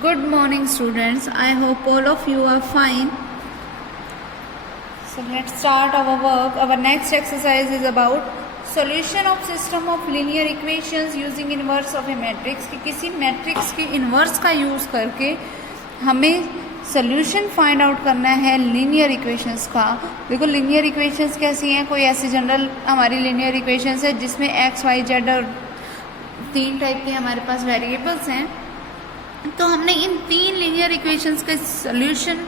Good morning, students. I hope all of you are fine. So let's start our work. Our next exercise is about solution of system of linear equations using inverse of a matrix. कि किसी matrix की inverse का use करके हमें solution find out करना है linear equations का। देखो लीनियर इक्वेशंस कैसी हैं, कोई ऐसी जनरल हमारी लीनियर इक्वेशंस है जिसमें एक्स वाई जेड और तीन टाइप के हमारे पास वेरिएबल्स हैं। तो हमने इन तीन लीनियर इक्वेशंस के सोल्यूशन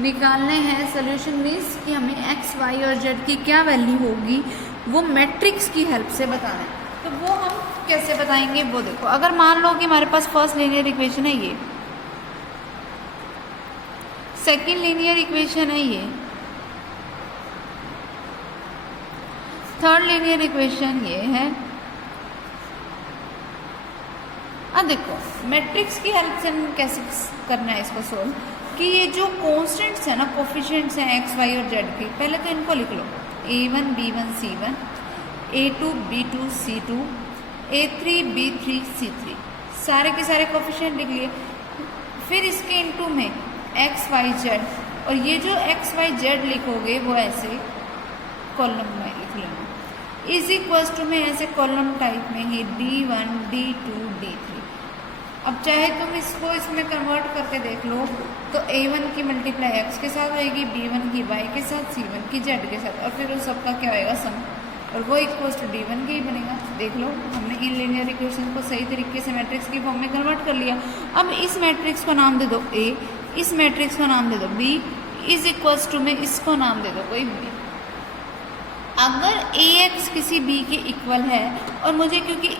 निकालने हैं। सोल्यूशन मीन्स कि हमें एक्स वाई और जेड की क्या वैल्यू होगी वो मैट्रिक्स की हेल्प से बताना है। तो वो हम कैसे बताएंगे वो देखो। अगर मान लो कि हमारे पास फर्स्ट लीनियर इक्वेशन है ये, सेकेंड लीनियर इक्वेशन है ये, थर्ड लीनियर इक्वेशन ये है। अब देखो मैट्रिक्स की हेल्प से कैसे करना है इसको सोल्व, कि ये जो कॉन्स्टेंट्स है ना, कोफिशिएंट्स हैं एक्स वाई और जेड की, पहले तो इनको लिख लो a1 b1 c1, a2 b2 c2, a3 b3 c3, सारे के सारे कोफिशिएंट लिख लिए। फिर इसके इनटू में एक्स वाई जेड, और ये जो एक्स वाई जेड लिखोगे वो ऐसे कॉलम में लिख लेना, इज इक्वल्स टू में ऐसे कॉलम टाइप में ही d1 d2 d3। अब चाहे तुम इसको इसमें कन्वर्ट करके देख लो तो a1 की मल्टीप्लाई x के साथ होएगी, b1 की y के साथ, c1 की z के साथ, और फिर उस सबका क्या होएगा सम, और वो इक्वल्स टू d1 के ही बनेगा। देख लो हमने इन लीनियर इक्वेशन को सही तरीके से मैट्रिक्स की फॉर्म में कन्वर्ट कर लिया। अब इस मैट्रिक्स को नाम दे दो a, इस मैट्रिक्स को नाम दे दो b, इज इक्वल्स टू में इसको नाम दे दो कोई b। अगर ax किसी b के इक्वल है और मुझे क्योंकि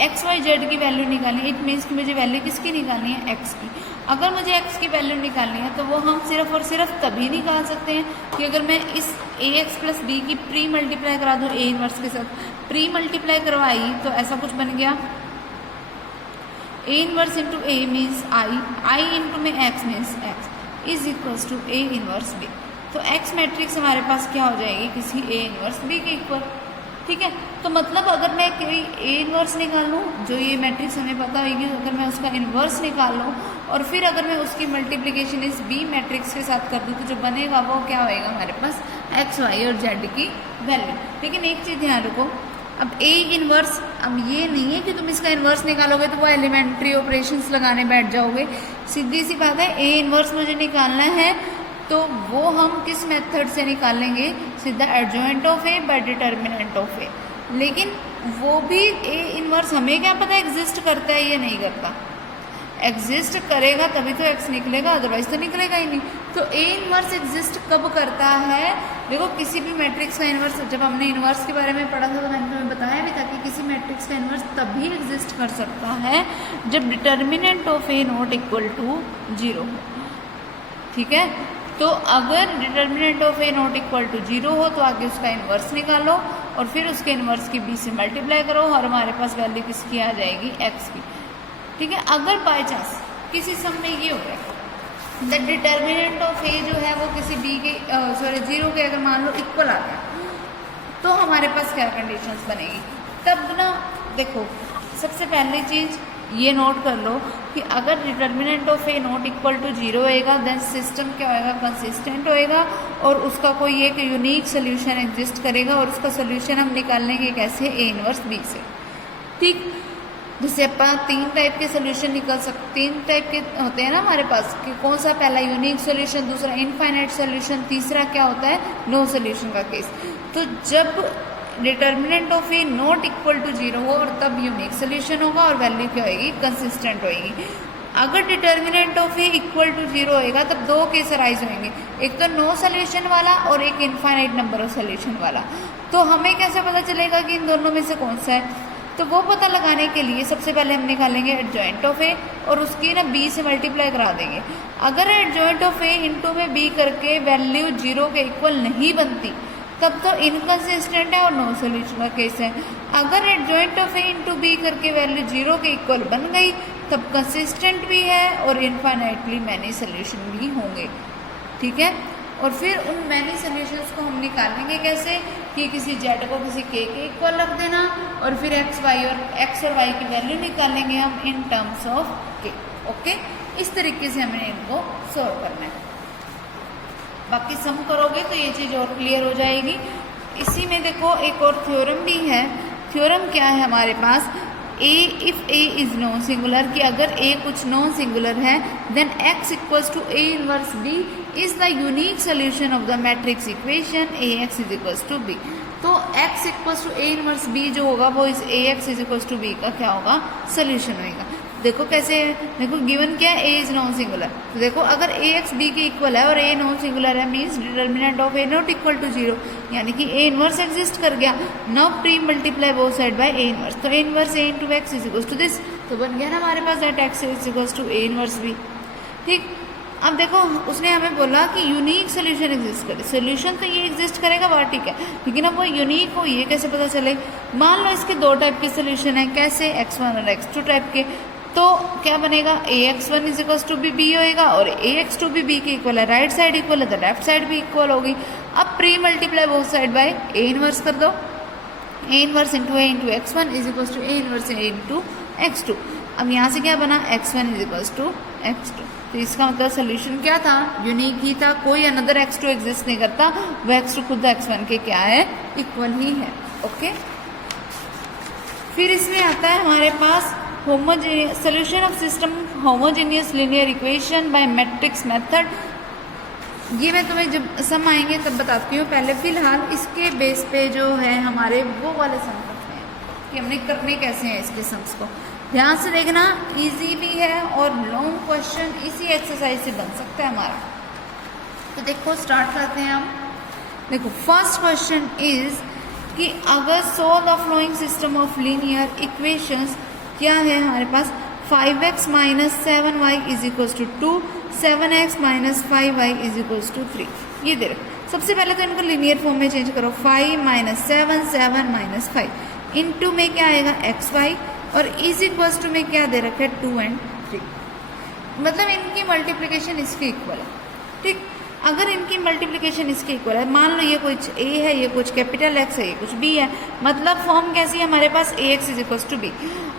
एक्स वाई जेड की वैल्यू निकालनी है, इट मीन्स कि मुझे वैल्यू किसकी निकालनी है, एक्स की। अगर मुझे एक्स की वैल्यू निकालनी है तो वो हम सिर्फ और सिर्फ तभी निकाल सकते हैं कि अगर मैं इस ए एक्स प्लस बी की प्री मल्टीप्लाई करा दूँ ए इनवर्स के साथ। प्री मल्टीप्लाई करवाई तो ऐसा कुछ बन गया, A inverse into A means I into में x means x is equals to A inverse B. तो एक्स मैट्रिक्स हमारे पास क्या हो जाएगी, किसी ए इनवर्स बी के इक्वल। ठीक है, तो मतलब अगर मैं कोई ए इनवर्स निकाल लूँ, जो ये मैट्रिक्स हमें पता होगी, अगर मैं उसका इनवर्स निकाल लूँ और फिर अगर मैं उसकी मल्टीप्लिकेशन इस बी मैट्रिक्स के साथ कर दूँ तो जो बनेगा वो क्या होएगा हमारे पास, एक्स वाई और जेड की वैल्यू। लेकिन एक चीज़ ध्यान रखो, अब ए इनवर्स, अब ये नहीं है कि तुम इसका इनवर्स निकालोगे तो वो एलिमेंट्री ऑपरेशंस लगाने बैठ जाओगे। सीधी सी बात है, ए इनवर्स मुझे निकालना है तो वो हम किस मेथड से निकालेंगे, सीधा adjoint of A by determinant of A. लेकिन वो भी ए इनवर्स हमें क्या पता एग्जिस्ट करता है या नहीं करता। एग्जिस्ट करेगा तभी तो एक्स निकलेगा, अदरवाइज तो निकलेगा ही नहीं। तो ए इनवर्स एग्जिस्ट कब करता है, देखो किसी भी मैट्रिक्स का इनवर्स, जब हमने इनवर्स के बारे में पढ़ा था तो मैंने तुम्हें बताया भी था कि किसी मैट्रिक्स का इनवर्स तभी एग्जिस्ट कर सकता है जब determinant of A not equal to 0 हो। ठीक है, तो अगर determinant of A not equal to 0 हो तो आगे उसका इन्वर्स निकालो और फिर उसके इन्वर्स की b से मल्टीप्लाई करो और हमारे पास वैल्यू किसकी आ जाएगी, x की। ठीक है, अगर बाय चांस किसी सम में ये हो गया द डिटर्मिनेंट ऑफ ए जो है वो किसी b के 0 के अगर मान लो इक्वल आ गया तो हमारे पास क्या कंडीशंस बनेगी। तब ना देखो सबसे पहली चीज़ ये नोट कर लो कि अगर determinant of A not equal to 0 होएगा देन सिस्टम क्या होएगा, कंसिस्टेंट होएगा और उसका कोई एक यूनिक सोल्यूशन एग्जिस्ट करेगा और उसका सोल्यूशन हम निकालेंगे कैसे, ए इनवर्स बी से। ठीक, जैसे अपन तीन टाइप के सोल्यूशन निकल सकते, तीन टाइप के होते हैं ना हमारे पास, कि कौन सा, पहला यूनिक सोल्यूशन, दूसरा इनफाइनाइट सोल्यूशन, तीसरा क्या होता है, नो सोल्यूशन का केस। तो जब determinant of A not equal to 0 हो और तब यूनिक सोल्यूशन होगा और वैल्यू क्या होगी, कंसिस्टेंट होगी। अगर determinant of A equal to 0 होएगा तब दो केस अराइज होंगे, एक तो नो सोल्यूशन वाला और एक इनफाइनाइट नंबर ऑफ सोल्यूशन वाला। तो हमें कैसे पता चलेगा कि इन दोनों में से कौन सा है, तो वो पता लगाने के लिए सबसे पहले हम निकालेंगे एडजॉइंट ऑफ ए और उसकी ना b से मल्टीप्लाई करा देंगे। अगर एडजॉइंट ऑफ ए इंटू में b करके वैल्यू 0 के इक्वल नहीं बनती तब तो इनकंसिस्टेंट है और नो सोल्यूशन का केस है। अगर adjoint of A into B करके वैल्यू 0 के इक्वल बन गई तब कंसिस्टेंट भी है और इनफाइनाइटली मैनी सोल्यूशन भी होंगे। ठीक है, और फिर उन मैनी सोल्यूशंस को हम निकालेंगे कैसे, कि किसी जेड को किसी के इक्वल रख देना और फिर एक्स और वाई की वैल्यू निकालेंगे हम इन टर्म्स ऑफ के। ओके, इस तरीके से हमें इनको सॉल्व करना है। बाकी सम करोगे तो ये चीज़ और क्लियर हो जाएगी। इसी में देखो एक और थ्योरम भी है। थ्योरम क्या है हमारे पास, A if A is non singular, कि अगर ए कुछ नॉन सिंगुलर है then x equals to A inverse b is the unique solution of the matrix equation A x is equals to b। तो x equals to A inverse b जो होगा वो इस A x is equals to b का क्या होगा, solution होगा। देखो कैसे है, देखो गिवन क्या है, ए इज नॉन सिंगुलर। तो देखो अगर ए एक्स बी के इक्वल है और ए नॉन सिंगुलर है means determinant of A not equal to 0, यानी कि ए इनवर्स एग्जिस्ट कर गया। Now pre multiply both side by A inverse, तो A inverse A into x is equals to this, तो बन गया ना हमारे पास that x is equals to A inverse B. ठीक, अब देखो उसने हमें बोला कि यूनिक सोल्यूशन एग्जिस्ट करे, सोल्यूशन तो ये एग्जिस्ट करेगा वह ठीक है, लेकिन अब वो यूनिक हो ये कैसे पता चले। मान लो इसके दो टाइप के सोल्यूशन है, कैसे, x1 और x2 टाइप के, तो क्या बनेगा, A x one is equals to B होएगा और ए एक्स टू बी के इक्वल है, राइट साइड इक्वल है तो लेफ्ट साइड भी इक्वल होगी। अब pre multiply both side by A inverse कर दो, A inverse into A into x one is equals to A inverse A into x two. अब यहाँ से क्या बना, x one is equals to x two, तो इसका मतलब सोल्यूशन क्या था, यूनिक ही था, कोई अनदर एक्स टू एग्जिस्ट नहीं करता, वो एक्स टू खुद एक्स वन के क्या है, इक्वल ही है। ओके, फिर इसमें आता है हमारे पास homogeneous solution of system homogeneous linear equation by matrix method. ये मैं तुम्हें जब सम आएंगे तब बताती हूँ, पहले फिलहाल इसके बेस पे जो है हमारे वो वाले सम करते हैं कि हमने करने कैसे हैं इसके सम्स को। ध्यान से देखना, इजी भी है और लॉन्ग क्वेश्चन इसी एक्सरसाइज से बन सकता है हमारा। तो देखो स्टार्ट करते हैं हम। देखो फर्स्ट क्वेश्चन इज कि अगर solve the following system of linear equations क्या है हमारे पास, 5x minus 7y is equals to 2, 7x minus 5y is equals to 3। ये दे रहे, सबसे पहले तो इनको लीनियर फॉर्म में चेंज करो, 5 माइनस 7, 7 माइनस 5, इनटू में क्या आएगा xy और इज इक्वल्स टू में क्या दे रखा है 2 and 3, मतलब इनकी मल्टीप्लिकेशन इसके इक्वल है। ठीक, अगर इनकी मल्टीप्लिकेशन इसके इक्वल है, मान लो ये कुछ a है, ये कुछ कैपिटल X है, ये कुछ b है, मतलब फॉर्म कैसी है हमारे पास, ax is equals to b।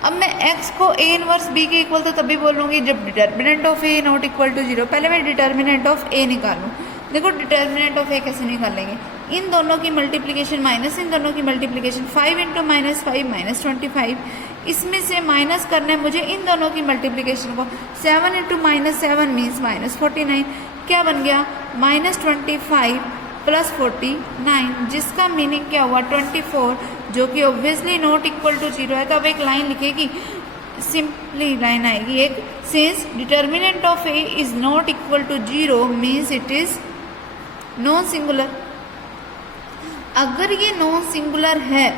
अब मैं x को a इनवर्स b के इक्वल तो तभी बोलूँगी जब determinant of a not equal to 0। पहले मैं डिटर्मिनेंट ऑफ a निकालूँ। देखो डिटर्मिनेंट ऑफ a कैसे निकालेंगे, इन दोनों की मल्टीप्लिकेशन माइनस इन दोनों की मल्टीप्लिकेशन, 5 इंटू माइनस 5 माइनस 25, इसमें से माइनस करना है मुझे इन दोनों की मल्टीप्लिकेशन को, 7 इंटू माइनस 7 मीन्स माइनस 49, क्या बन गया माइनस 25 प्लस 49, जिसका मीनिंग क्या हुआ 24, जो कि ऑब्वियसली नॉट इक्वल टू 0 है। तो अब एक लाइन लिखेगी, सिंपली लाइन आएगी एक, since determinant of A is not equal to 0 means it is non singular. अगर ये नॉन सिंगुलर है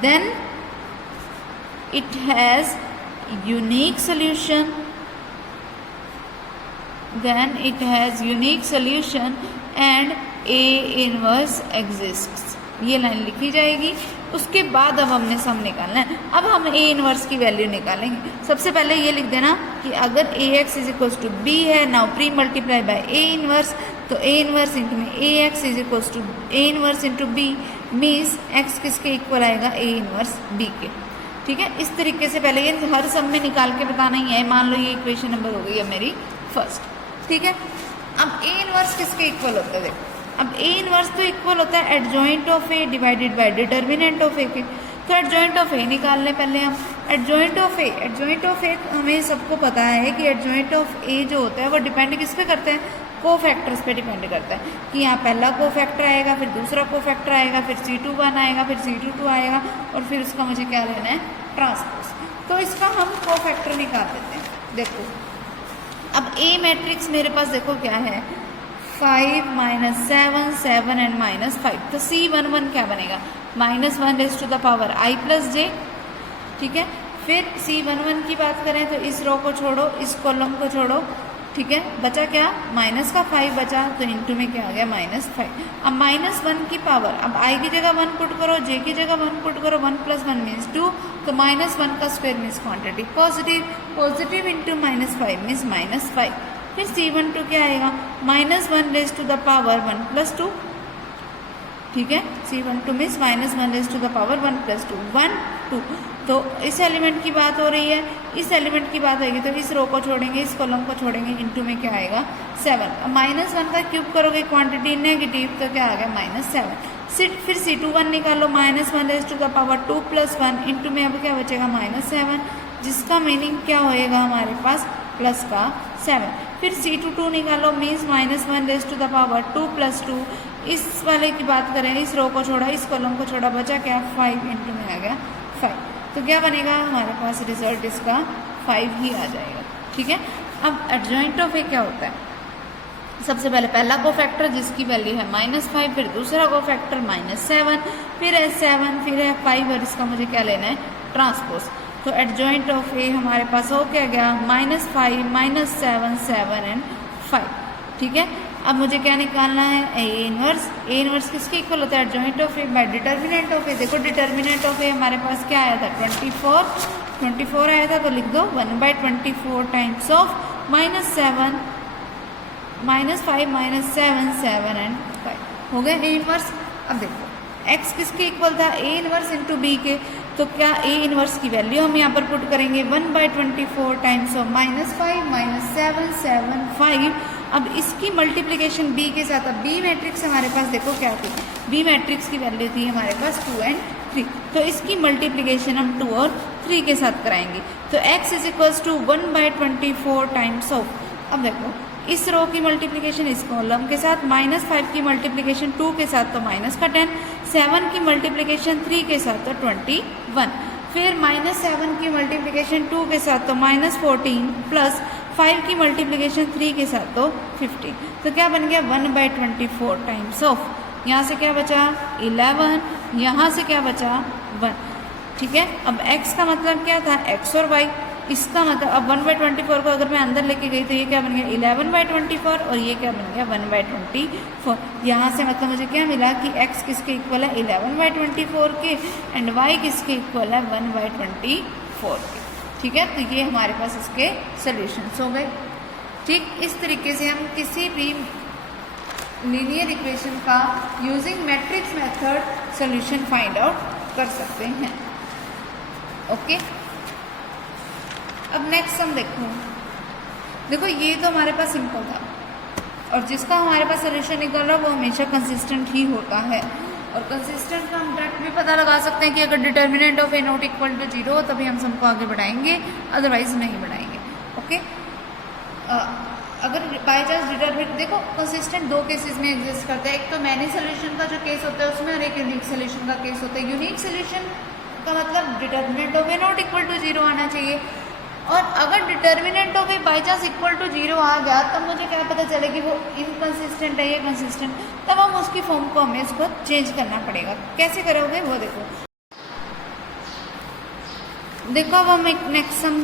then it has unique solution, then it has unique solution and A inverse exists। ये line लिखी जाएगी। उसके बाद अब हमने सम निकालना है। अब हम A इनवर्स की वैल्यू निकालेंगे। सबसे पहले ये लिख देना कि अगर AX is equals to B है, now pre multiply by A inverse, तो A इनवर्स इंटू में AX is equals to A inverse into B means X किसके इक्वल आएगा, A इनवर्स B के। ठीक है, इस तरीके से पहले ये हर सम में निकाल के बताना ही है। मान लो ये इक्वेशन नंबर हो गई है मेरी फर्स्ट। ठीक है, अब A इनवर्स किसके इक्वल होता है, देखो अब A इनवर्स तो इक्वल होता है adjoint of A divided by determinant of A के। तो एडजॉइंट ऑफ A निकाल लें पहले हम। एडजॉइंट ऑफ A हमें सबको पता है कि एडजॉइंट ऑफ A जो होता है वो डिपेंड किस पे करते हैं, कोफैक्टर्स पे डिपेंड करता है कि यहाँ पहला कोफैक्टर आएगा, फिर दूसरा कोफैक्टर आएगा, फिर C21 आएगा, फिर C22 आएगा और फिर उसका मुझे क्या लेना है, ट्रांसपोज। तो इसका हम कोफैक्टर निकाल देते हैं। देखो अब A मैट्रिक्स मेरे पास देखो क्या है, 5 माइनस 7 7 एंड माइनस 5, तो C11 क्या बनेगा, minus 1 raise to the power I plus j। ठीक है, फिर C11 की बात करें तो इस रो को छोड़ो, इस कॉलम को छोड़ो। ठीक है, बचा क्या, माइनस का 5 बचा, तो इंटू में क्या आ गया माइनस 5। अब माइनस 1 की पावर, अब I की जगह 1 पुट करो, j की जगह 1 पुट करो, 1 प्लस 1 मीन्स 2, तो माइनस 1 का square means quantity positive, positive into minus 5 means minus 5। फिर C12 क्या आएगा, minus 1 raise to the power 1 plus 2। ठीक है। C12 means -1 raise to the power 1 + 2 1 2। तो इस एलिमेंट की बात हो रही है, इस एलिमेंट की बात होगी तो इस रो को छोड़ेंगे, इस कॉलम को छोड़ेंगे, इनटू में क्या आएगा 7। अब -1 का क्यूब करोगे क्वांटिटी नेगेटिव तो क्या आ गया -7। फिर C21 निकालो -1 raise to the power 2 + 1 into में अब क्या बचेगा -7, जिसका मीनिंग क्या होएगा हमारे पास प्लस का 7। फिर C22 निकालो means -1 raise to the power 2 + 2। इस वाले की बात करें, इस रो को छोड़ा, इस कॉलम को छोड़ा, बचा क्या 5 इनटू में आ गया 5। तो क्या बनेगा हमारे पास रिजल्ट इसका 5 ही आ जाएगा, ठीक है। अब एडजॉइंट ऑफ ए क्या होता है, सबसे पहले पहला कोफैक्टर जिसकी वैल्यू है -5, फिर दूसरा कोफैक्टर -7, फिर है 7, फिर है 5 और इसका मुझे क्या लेना है ट्रांसपोज। तो एडजॉइंट ऑफ ए हमारे पास हो क्या गया -5 -7 7 एंड 5, ठीक है। अब मुझे क्या निकालना है ए इनवर्स। ए इनवर्स किसके इक्वल होता है adjoint of A by determinant of A. देखो डिटर्मिनेंट ऑफ ए हमारे पास क्या आया था 24 आया था, तो लिख दो 1/24 टाइम्स ऑफ -7 -5 -7 7 एंड 5 हो गए ए इनवर्स। अब देखो x किसके इक्वल था ए इनवर्स इंटू बी के, तो क्या ए इनवर्स की वैल्यू हम यहाँ पर पुट करेंगे 1/24 टाइम्स ऑफ -5 -7 7 5। अब इसकी मल्टीप्लिकेशन बी के साथ, अब बी मैट्रिक्स हमारे पास देखो क्या थी, बी मैट्रिक्स की वैल्यू थी हमारे पास 2 और 3, तो इसकी मल्टीप्लिकेशन हम 2 और 3 के साथ कराएंगे। तो x = 1/24 टाइम्स ऑफ, अब देखो इस रो की मल्टीप्लिकेशन इस कॉलम के साथ, -5 की मल्टीप्लिकेशन 2 के साथ तो -10, 7 की मल्टीप्लिकेशन 3 के साथ तो 21, फिर -7 की मल्टीप्लिकेशन 2 के साथ तो -14 प्लस 5 की मल्टीप्लिकेशन 3 के साथ तो 15। तो क्या बन गया 1/24 टाइम्स ऑफ, यहाँ से क्या बचा 11, यहाँ से क्या बचा 1, ठीक है। अब x का मतलब क्या था x और y, इसका मतलब अब 1/24 को अगर मैं अंदर लेके गई तो ये क्या बन गया 11/24 और ये क्या बन गया 1/24। यहाँ से मतलब मुझे क्या मिला कि x किसके इक्वल है 11/24 के एंड y किसके इक्वल है 1/24 के, ठीक है। तो ये हमारे पास इसके सॉल्यूशंस हो गए, ठीक। इस तरीके से हम किसी भी लीनियर इक्वेशन का using matrix method solution find out कर सकते हैं, ओके। अब नेक्स्ट हम देखो ये तो हमारे पास सिंपल था, और जिसका हमारे पास सॉल्यूशन निकल रहा है वो हमेशा कंसिस्टेंट ही होता है। और कंसिस्टेंट का हम डायरेक्ट भी पता लगा सकते हैं कि अगर determinant of A not equal to 0 हो तभी हम सबको आगे बढ़ाएंगे, अदरवाइज नहीं बढ़ाएंगे, ओके। अगर बाई चांस डिटर्मिनेंट, देखो कंसिस्टेंट दो केसेस में एग्जिस्ट करता है, एक तो मैनी सोल्यूशन का जो केस होता है उसमें, और एक यूनिक सोल्यूशन का केस होता है। यूनिक सोल्यूशन का मतलब determinant of A not equal to 0 आना चाहिए, और अगर determinant of A by chance equal to 0 आ गया तब मुझे क्या पता चले कि वो इनकंसिस्टेंट है या कंसिस्टेंट, तब हम उसकी फॉर्म को हमें उसको चेंज करना पड़ेगा। कैसे करोगे वो देखो अब हम एक नेक्स्ट सम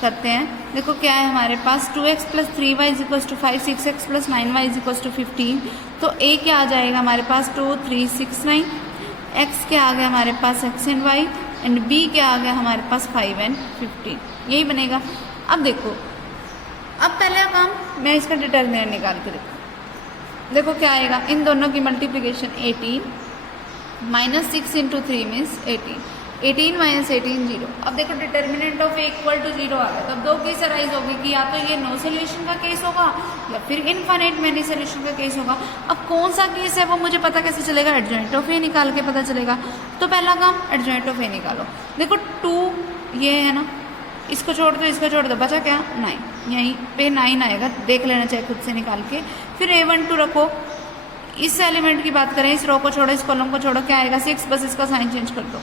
करते हैं। देखो क्या है हमारे पास 2x + 3y = 5, 6x + 9y = 15। तो a क्या आ जाएगा हमारे पास 2 3 6 9, x क्या आ गया हमारे पास x and y, and b क्या आ गया हमारे पास 5 एंड 15, यही बनेगा। अब देखो अब पहले काम मैं इसका डिटर्मिनेंट निकाल के देखो क्या आएगा, इन दोनों की मल्टीप्लिकेशन 18 -6 × 3 मीन्स 18 -18 0। अब देखो determinant of A equal to 0 आ गया, तो अब दो केस अराइज होगी कि या तो ये नो सोल्यूशन का केस होगा या फिर इनफाइनाइट मैनी सोल्यूशन का केस होगा। अब कौन सा केस है वो मुझे पता कैसे चलेगा, एडजॉइंट ऑफ ए निकाल के पता चलेगा। तो पहला काम एडजॉइंट ऑफ ए निकालो। देखो 2 ये है ना, इसको छोड़ दो इसको छोड़ दो, बचा क्या 9, यहीं पे 9 आएगा, देख लेना चाहिए खुद से निकाल के। फिर A12 रखो, इस एलिमेंट की बात करें, इस रो को छोड़ो, इस कॉलम को छोड़ो, क्या आएगा 6, बस इसका साइन चेंज कर दो।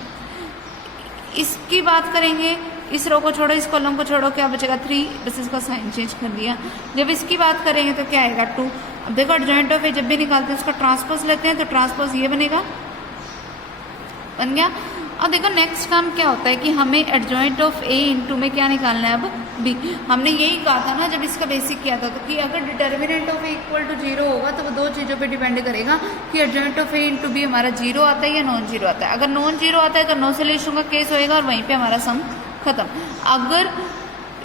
इसकी बात करेंगे, इस रो को छोड़ो, इस कॉलम को छोड़ो, क्या बचेगा 3, बस इसका साइन चेंज कर दिया। जब इसकी बात करेंगे तो क्या आएगा 2। अब देखो एडजॉइंट ऑफ ए जब भी निकालते हैं उसका ट्रांसपोज लेते हैं, तो ट्रांसपोज ये बनेगा, बन गया। अब देखो नेक्स्ट काम क्या होता है कि हमें एडजॉइंट ऑफ ए इंटू में क्या निकालना है, अब बी। हमने यही कहा था ना जब इसका बेसिक किया था, तो कि अगर determinant of A equal to 0 होगा तो वो दो चीज़ों पे डिपेंड करेगा कि adjoint of A into B हमारा 0 आता है या नॉन 0 आता है। अगर नॉन 0 आता है तो नो सोल्यूशन का केस होएगा और वहीं पे हमारा सम खत्म। अगर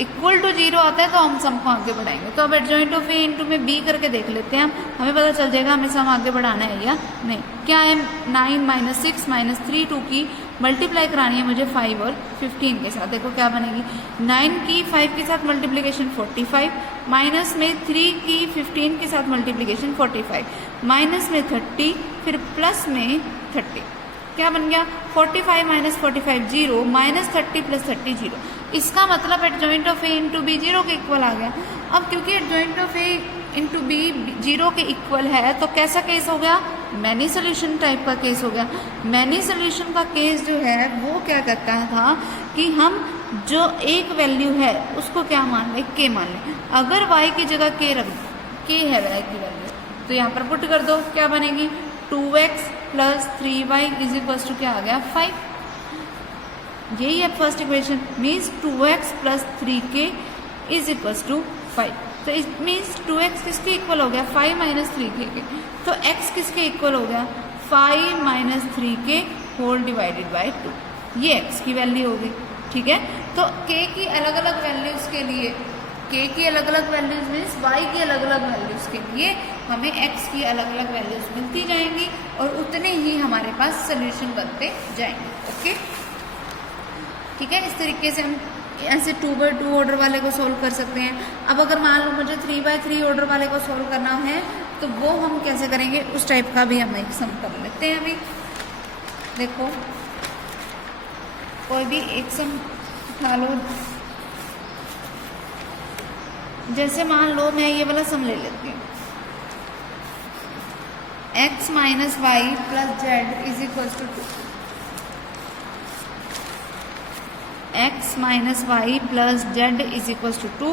इक्वल टू 0 आता है तो हम सम को आगे बढ़ाएंगे। तो अब एडजॉइंट ऑफ ए इंटू में बी करके देख लेते हैं हमें पता चल जाएगा हमें सम आगे बढ़ाना है या नहीं। क्या है 9 माइनस 6 माइनस 3 2 की मल्टीप्लाई करानी है मुझे 5 और 15 के साथ। देखो क्या बनेगी 9 की 5 के साथ मल्टीप्लिकेशन 45 माइनस में 3 की 15 के साथ मल्टीप्लिकेशन 45 माइनस में 30 फिर प्लस में 30। क्या बन गया 45 माइनस 45 0 माइनस 30 प्लस 30 0। इसका मतलब adjoint of A into B 0 के इक्वल आ गया। अब क्योंकि adjoint of A into B 0 के इक्वल है तो कैसा केस हो गया मैनी सोल्यूशन टाइप का केस हो गया। मैनी सोल्यूशन का केस जो है वो क्या कहता था कि हम जो एक वैल्यू है उसको क्या मान लें के मान लें। अगर y की जगह के रख के है y की वैल्यू तो यहाँ पर पुट कर दो क्या बनेगी 2x plus 3y is equal to क्या आ गया 5। यही है first equation means 2x plus 3k is equal to 5। तो इट मीन्स 2x किसके इक्वल हो गया 5 माइनस 3k के। तो x किसके इक्वल हो गया 5 minus 3k whole divided by 2। ये x की वैल्यू हो गई। ठीक है तो k की अलग अलग वैल्यूज के लिए k की अलग अलग वैल्यूज मीन्स y की अलग अलग वैल्यूज के लिए हमें x की अलग अलग वैल्यूज मिलती जाएंगी और उतने ही हमारे पास सोल्यूशन बनते जाएंगे। ओके ठीक है इस तरीके से हम ऐसे 2x2 ऑर्डर वाले को सोल्व कर सकते हैं। अब अगर मान लो मुझे 3x3 ऑर्डर वाले को सोल्व करना है तो वो हम कैसे करेंगे उस टाइप का भी हम एक सम कर लेते हैं। अभी देखो कोई भी एक सम उठा लो। जैसे मान लो मैं ये वाला सम ले लेती हूँ x minus Y plus Z is equal to 2। x minus Y plus Z is equal to 2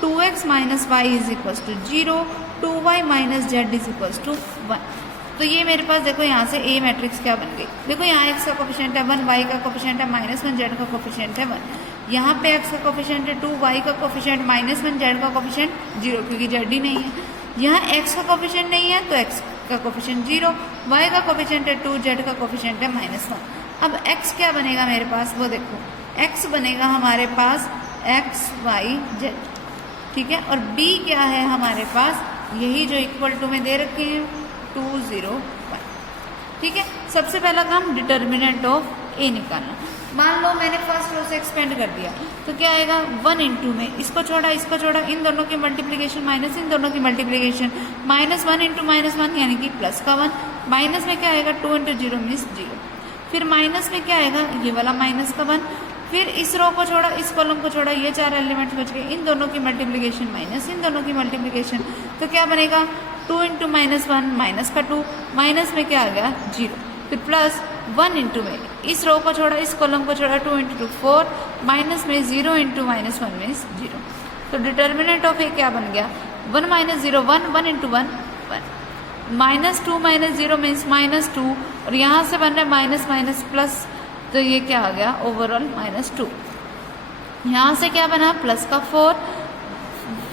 2x minus Y is equal to 0 2y minus Z is equal to 1। तो ये मेरे पास देखो यहाँ से A मैट्रिक्स क्या बन गई। देखो यहाँ x का कोफिशिएंट है 1 y का कोफिशिएंट है -1 z का कोफिशिएंट है 1। यहाँ पे x का कोफिशिएंट है 2 y का कोफिशिएंट -1 z का कोफिशिएंट 0 क्योंकि z ही नहीं है। यहाँ x का कोफिशिएंट नहीं है तो x का कोफिशिएंट 0 y का कोफिशिएंट है 2 z का कोफिशिएंट है -1। अब x क्या बनेगा मेरे पास वो देखो x बनेगा हमारे पास x y z। ठीक है और b क्या है हमारे पास यही जो इक्वल टू में दे रखे हैं 2 0 1। ठीक है सबसे पहला काम डिटर्मिनेंट ऑफ a निकालना। मान लो मैंने फर्स्ट रो से एक्सपेंड कर दिया तो क्या आएगा 1 इंटू में इसको छोड़ा इन दोनों की मल्टीप्लिकेशन माइनस इन दोनों की मल्टीप्लिकेशन -1 इंटू -1 यानी कि प्लस का 1 माइनस में क्या आएगा 2 इंटू 0 मीन्स 0। फिर माइनस में क्या आएगा ये वाला माइनस का 1। फिर इस रो को छोड़ा इस कॉलम को छोड़ा ये 4 एलिमेंट्स बच गए इन दोनों की मल्टीप्लिकेशन माइनस इन दोनों की मल्टीप्लिकेशन तो क्या बनेगा 2 इंटू -1 माइनस का 2 माइनस में क्या आ गया 0। फिर प्लस 1 इंटू में इस रो को छोड़ा इस कॉलम को छोड़ा 2 इंटू 2 4 माइनस में 0 इंटू -1 मीन्स 0। तो डिटर्मिनेंट ऑफ ए क्या बन गया 1 माइनस 0 1 इंटू 1 1 -2 माइनस 0 मीन्स -2 और यहाँ से बन रहा है माइनस माइनस प्लस तो ये क्या आ गया ओवरऑल -2। यहाँ से क्या बना प्लस का 4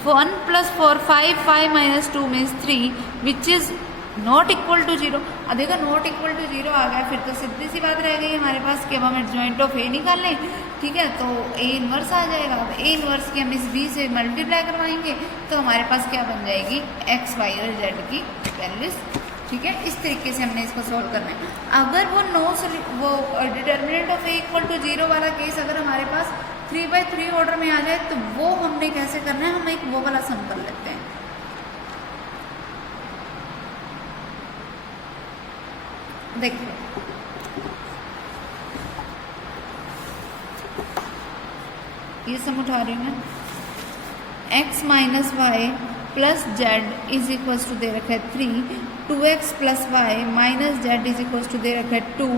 1 plus 4 5 5 minus 2 means 3 which is not equal to 0। अब देखो नॉट इक्वल टू 0 आ गया फिर तो सीधी सी बात रह गई हमारे पास कि अब हम एडजॉइंट ऑफ ए निकाल लें। ठीक है तो ए इनवर्स आ जाएगा। अब ए इनवर्स की हम इस बी से मल्टीप्लाई करवाएंगे तो हमारे पास क्या बन जाएगी x y और z की वैल्यूज। ठीक है इस तरीके से हमने इसको सॉल्व करना है। अगर वो determinant of A equal to 0 वाला केस अगर हमारे पास 3/3 ऑर्डर में आ जाए तो वो हमने कैसे करना है हम एक वो वाला सम कर लेते हैं। देखिए ये सम उठा रही हूँ मैं x minus Y plus Z is equal to दे रखा है 3 2x plus Y minus Z is equal to दे रखा है 2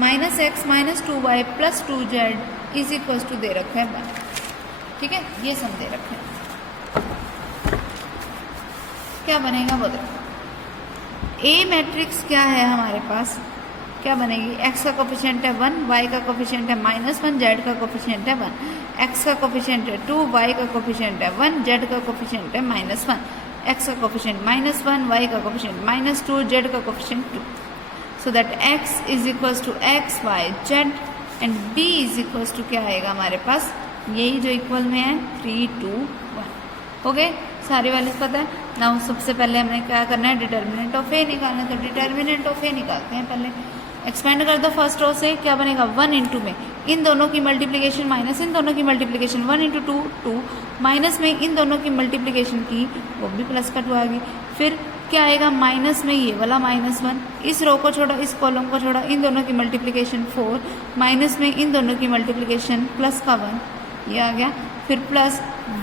minus x minus 2y plus 2z is equal to दे रखा है 1। ठीक है ये सम दे रखा है। क्या बनेगा वो देखो ए मैट्रिक्स क्या है हमारे पास क्या बनेगी x का कोफिशिएंट है 1 y का कोफिशिएंट है -1 z का कोफिशिएंट है 1 x का कोफिशिएंट है 2 y का कोफिशिएंट है 1 z का कोफिशिएंट है -1 x का कोफिशिएंट -1 y का कोफिशिएंट -2 z का coefficient 2 so that x is equal to x y z and b is equal to क्या आएगा हमारे पास यही जो इक्वल में है 3 2 1। ओके, सारी वैल्यूज पता है ना। सबसे पहले हमें क्या करना है, डिटर्मिनेंट ऑफ ए निकालना है। तो डिटर्मिनेंट ऑफ ए निकालते हैं पहले। एक्सपेंड कर दो फर्स्ट रो से, क्या बनेगा 1 इंटू में इन दोनों की मल्टीप्लिकेशन माइनस इन दोनों की मल्टीप्लिकेशन 1 इंटू 2 2 माइनस में इन दोनों की मल्टीप्लिकेशन की वो भी प्लस का 2 आ गई। फिर क्या आएगा माइनस में ये वाला -1, इस रो को छोड़ा इस कॉलम को छोड़ा इन दोनों की मल्टीप्लिकेशन 4 माइनस में इन दोनों की मल्टीप्लिकेशन प्लस का 1 ये आ गया। फिर प्लस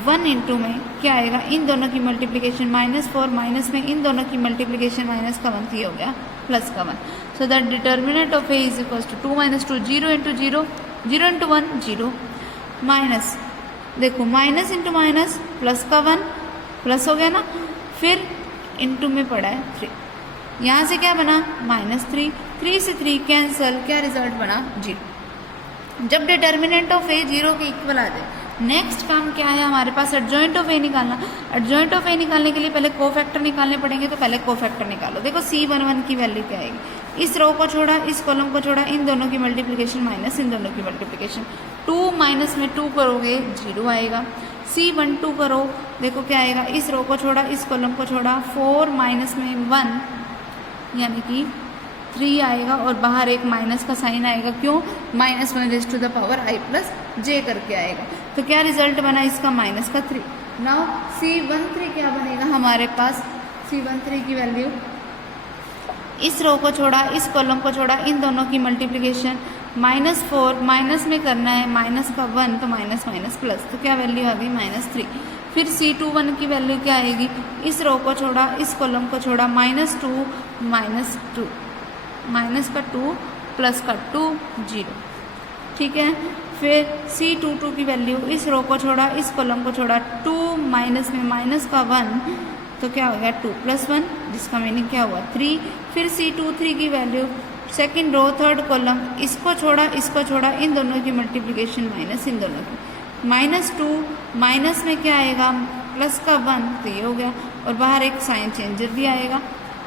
1 इंटू में क्या आएगा इन दोनों की मल्टीप्लिकेशन -4 माइनस में इन दोनों की मल्टीप्लिकेशन माइनस का 1 ये हो गया प्लस का 1। So that determinant of A is equals to 2 - 2 0 into 0 0 into 1 0 minus देखो माइनस इंटू माइनस प्लस का 1 प्लस हो गया ना। फिर इंटू में पड़ा है 3, यहाँ से क्या बना -3 3 से 3 कैंसल, क्या रिजल्ट बना 0। जब डिटर्मिनेंट ऑफ ए 0 के इक्वल आ जाए नेक्स्ट काम क्या है हमारे पास, एडजॉइंट ऑफ ए निकालना। एडजॉइंट ऑफ ए निकालने के लिए पहले कोफैक्टर निकालने पड़ेंगे, तो पहले कोफैक्टर निकालो। देखो C11 की वैल्यू क्या आएगी, इस रो को छोड़ा इस कॉलम को छोड़ा इन दोनों की मल्टीप्लिकेशन माइनस इन दोनों की मल्टीप्लिकेशन 2 माइनस में 2 करोगे 0 आएगा। C12 करो, देखो क्या आएगा, इस रो को छोड़ा इस कॉलम को छोड़ा 4 माइनस में 1 यानी कि 3 आएगा और बाहर एक माइनस का साइन आएगा, क्यों -1 raise to the power i plus j करके आएगा। तो क्या रिजल्ट बना इसका माइनस का 3। नाउ C13 क्या बनेगा हमारे पास, C13 की वैल्यू इस रो को छोड़ा इस कॉलम को छोड़ा इन दोनों की मल्टीप्लिकेशन -4 माइनस में करना है माइनस का 1 तो माइनस माइनस प्लस, तो क्या वैल्यू आ गई -3। फिर C21 की वैल्यू क्या आएगी, इस रो को छोड़ा इस कॉलम को छोड़ा -2 -2 माइनस का 2 प्लस का 2 0, ठीक है। फिर C22 की वैल्यू इस रो को छोड़ा इस कॉलम को छोड़ा 2 माइनस में माइनस का 1 तो क्या हो गया 2 + 1 जिसका मीनिंग क्या हुआ 3। फिर C23 की value second row third column इसको छोड़ा इन दोनों की मल्टीप्लिकेशन माइनस इन दोनों की -2 माइनस में क्या आएगा प्लस का 1 तो ये हो गया और बाहर एक साइन चेंजर भी आएगा,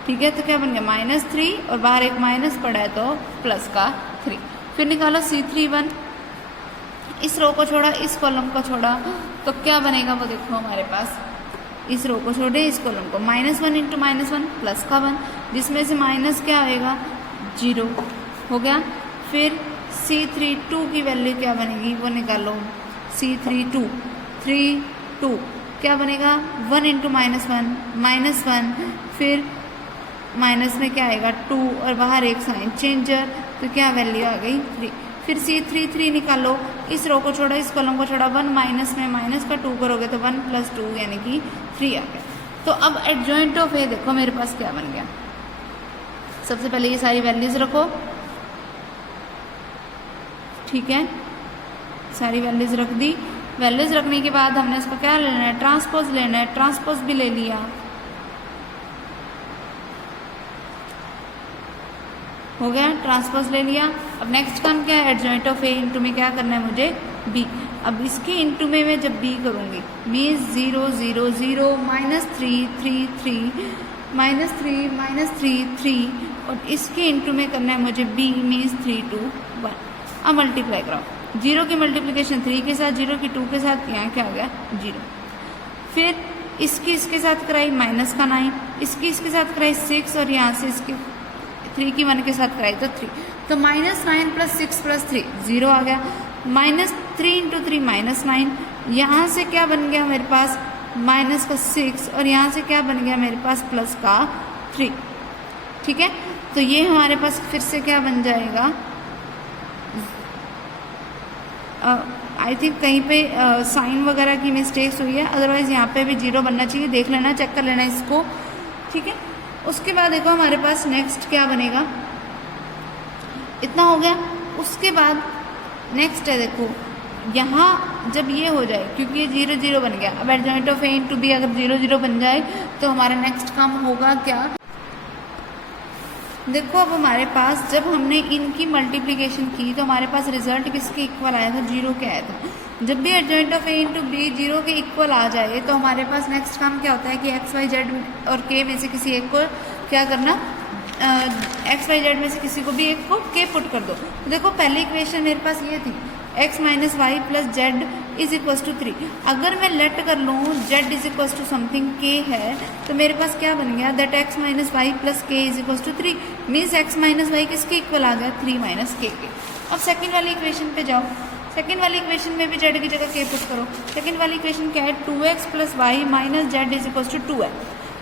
ठीक है। तो क्या बन गया -3 और बाहर एक माइनस पड़ा है तो प्लस का 3। फिर निकालो C31, इस रो को छोड़ा इस कॉलम को छोड़ा तो क्या बनेगा वो देखो हमारे पास, इस रो को छोड़े इस कॉलम को -1 इंटू -1 प्लस का 1 जिसमें से माइनस क्या आएगा 0 हो गया। फिर C32 की वैल्यू क्या बनेगी वो निकालो, C32 क्या बनेगा 1 इंटू -1 फिर माइनस में क्या आएगा 2 और बाहर एक साइन चेंजर तो क्या वैल्यू आ गई 3। फिर C33 निकालो, इस रो को छोड़ा इस कॉलम को छोड़ा 1 माइनस में माइनस का 2 करोगे तो 1 + 2 यानी कि 3 आ गया। तो अब एडजॉइंट ऑफ ए देखो मेरे पास क्या बन गया, सबसे पहले ये सारी वैल्यूज रखो, ठीक है, सारी वैल्यूज रख दी। वैल्यूज रखने के बाद हमने इसको क्या लेना है ट्रांसपोज लेना है, ट्रांसपोज भी ले लिया, हो गया ट्रांसपोज ले लिया। अब नेक्स्ट काम क्या है, एडजॉइंट ऑफ ए इंटू में क्या करना है मुझे बी। अब इसके इंटू में मैं जब बी करूँगी मीन्स 0 0 0 -3 3 3 -3 -3 3 और इसके इंटू में करना है मुझे बी मीन्स 3 2 1। अब मल्टीप्लाई कराओ, 0 की मल्टीप्लिकेशन 3 के साथ 0 की 2 के साथ, यहाँ क्या हो गया 0। फिर इसकी इसके साथ कराई माइनस का 9, इसकी इसके साथ कराई 6 और यहाँ से इसके 3 की 1 के साथ कराई तो 3, तो -9 + 6 + 3 0 आ गया। -3 × 3 -9, यहाँ से क्या बन गया मेरे पास -6 और यहाँ से क्या बन गया मेरे पास प्लस का 3, ठीक है। तो ये हमारे पास फिर से क्या बन जाएगा, आई थिंक कहीं पे साइन वगैरह की मिस्टेक्स हुई है, अदरवाइज यहाँ पे भी 0 बनना चाहिए, देख लेना चेक कर लेना इसको, ठीक है। उसके बाद देखो हमारे पास नेक्स्ट क्या बनेगा, इतना हो गया। उसके बाद नेक्स्ट है देखो यहाँ जब ये हो जाए क्योंकि ये 0 0 बन गया, अब adjoint of A into B अगर 0 0 बन जाए तो हमारा नेक्स्ट काम होगा क्या, देखो अब हमारे पास जब हमने इनकी मल्टीप्लिकेशन की तो हमारे पास रिजल्ट किसके इक्वल आया था 0 के आया था। जब भी adjoint of A into B 0 के इक्वल आ जाए तो हमारे पास नेक्स्ट काम क्या होता है कि एक्स वाई जेड और के में से किसी एक को क्या करना, एक्स वाई जेड में से किसी को भी एक को के पुट कर दो। तो देखो पहली इक्वेशन मेरे पास ये थी x - y + z is equal to 3। अगर मैं लेट कर लूँ z is equal to something k है, तो मेरे पास क्या बन गया, that x minus Y plus k is equal to 3, means x minus y किसके इक्वल आ गया, 3 माइनस के। अब सेकेंड वाली इक्वेशन पे जाओ, सेकेंड वाली इक्वेशन में भी z की जगह k पुट करो। सेकेंड वाली इक्वेशन क्या है, 2x plus Y minus Z is equal to 2 है,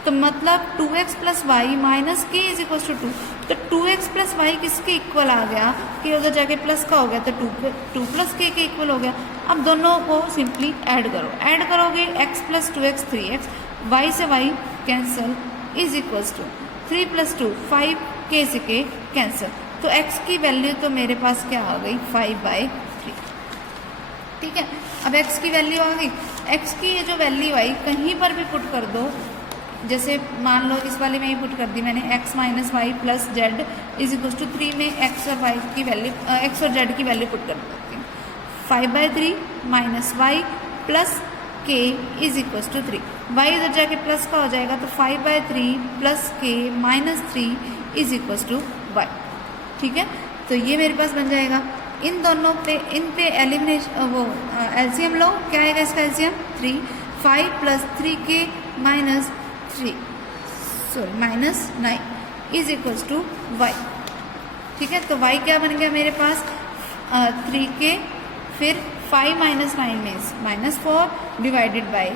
तो मतलब 2x plus Y minus K is equal to 2, तो 2x प्लस वाई किसके इक्वल आ गया, कि उधर जाके प्लस का हो गया, तो 2 प्लस के इक्वल हो गया। अब दोनों को सिंपली ऐड करो, ऐड करोगे x plus 2x 3x, y से y cancel is equal to 3 plus 2 5 k से k कैंसिल, तो x की वैल्यू तो मेरे पास क्या आ गई 5/3। ठीक है, अब x की वैल्यू आ गई, x की ये जो वैल्यू आई कहीं पर भी पुट कर दो, जैसे मान लो इस वाले में ही पुट कर दी मैंने, x minus Y plus Z is equal to 3 में x और y की वैल्यू x और z की वैल्यू पुट कर सकती हूँ, 5/3 minus Y plus k is equal to 3, y इधर जाके प्लस का हो जाएगा, तो 5/3 plus k minus 3 is equal to y। ठीक है, तो ये मेरे पास बन जाएगा। इन दोनों पे, इन पे एलिमिनेशन वो एलसीएम लो, क्या आएगा इसका LCM 3, 5 plus 3k minus 9 is equals to y। ठीक है, तो y क्या बन गया मेरे पास 3k, फिर 5 minus 9 means minus 4 divided by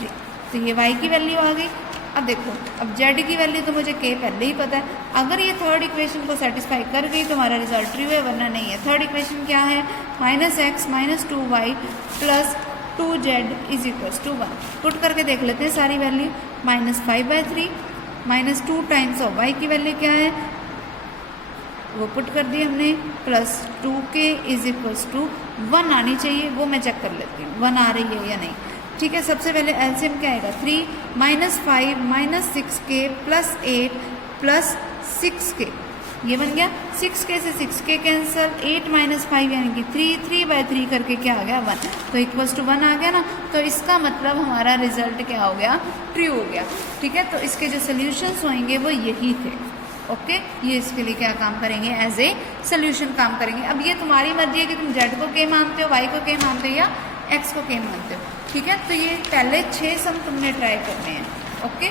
3, तो ये y की वैल्यू आ गई। अब देखो, अब z की वैल्यू तो मुझे k पहले ही पता है, अगर ये थर्ड इक्वेशन को सेटिस्फाई कर गई तो हमारा रिजल्ट ट्रू है, वरना नहीं है। थर्ड इक्वेशन क्या है, minus x minus 2y plus 2z is equals to 1। Put करके देख लेते हैं सारी value, minus 5/3 minus 2 times of y की वैल्यू क्या है, वो पुट कर दी हमने, plus 2k is equals to 1 आनी चाहिए, वो मैं चेक कर लेती हूँ 1 आ रही है या नहीं। ठीक है, सबसे पहले एलसीएम क्या आएगा 3 minus 5 minus 6k plus 8 plus 6k, ये बन गया 6k से 6k कैंसिल, 8 माइनस 5 यानी कि 3/3 करके क्या आ गया 1, तो इक्वल्स टू 1 आ गया ना, तो इसका मतलब हमारा रिजल्ट क्या हो गया, ट्रू हो गया। ठीक है, तो इसके जो सोल्यूशंस होंगे वो यही थे। ओके, ये इसके लिए क्या काम करेंगे, एज ए सोल्यूशन काम करेंगे। अब ये तुम्हारी मर्जी है कि तुम z को k मानते हो, y को k मानते हो या x को k मानते हो। ठीक है, तो ये पहले 6 सम तुमने ट्राई करने हैं। ओके।